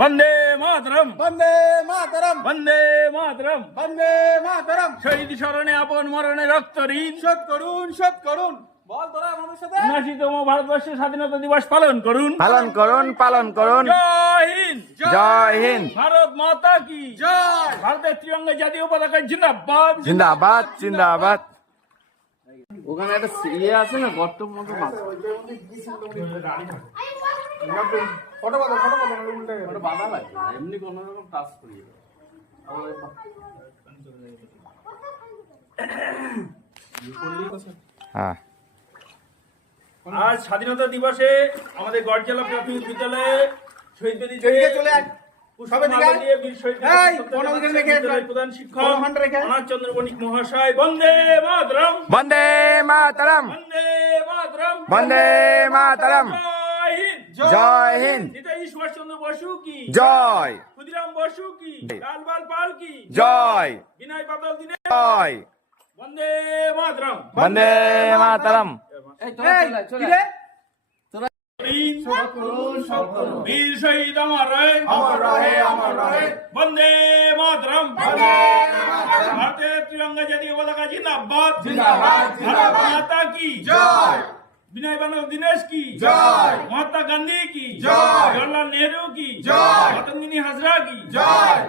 বন্দে মাতরম, বন্দে মাতরম, বন্দে মাতরম। বন্দে মাতরম। শহীদ স্মরণে আপন মরণে রক্ত ঋণ শোধ করুন, শোধ করুন। বল তোরা আমাদের সাথে। ৭৯তম ভারতবর্ষের স্বাধীনতা দিবস পালন করুন। পালন করুন, পালন করুন। জয় হিন্দ, জয় হিন্দ। ভারত মাতা কি জয়। ভারতের ত্রিরঙ্গা জাতীয় পতাকা জিন্দাবাদ। জিন্দাবাদ, জিন্দাবাদ। ওখানে একটা ইয়ে আছে না, গর্ত মতো মাছ। ফটো কত, ফটো কত, উল্টে গেল। ওটা বাধা লাগে না, এমনি কোনো রকম টাচ করি। হ্যাঁ, আজ স্বাধীনতা দিবসে আমাদের গড়জেলা প্রাথমিক বিদ্যালয়ে শহীদদের এদিকে চলে আয়। সবে দিকে আয়। এই, কোন দিকে রেখে? প্রধান শিক্ষক কোন খণ্ডে রেখে? অনাথ চন্দ্র বণিক মহাশয় বন্দে মাতরম, বন্দে মাতরম, বন্দে মাতরম, বন্দে মাতরম। জয় হিন্দ, জয় হিন্দ। নেতাজি সুভাষচন্দ্র বসু কি জয়, ক্ষুদিরাম বসু কি লালবাল পাল কি জয়, বিনয় বাদল দিনে জয়। বন্দে মাতরম। বন্দে মাতরম। এই তোরা এই, চলে আয়, চলে কি রে? আয়। শোধ করুন, শোধ করুন। বীর শহীদ আমার রহে, অমর রহে, অমর রহে। বন্দে মাতরম। বন্দে মাতরম। ভারতের ত্রিরঙ্গা জাতীয় পতাকা জিন্দাবাদ। জিন্দাবাদ, ভারত জিন্দাবাদ। মাতা কি জয়। বিনয় বাদল দীনেশ কি জয়। মহাত্মা গান্ধী কি জয়। জওয়াহরলাল নেহরু কি জয়। পতঞ্জলি হাজরা কি জয়।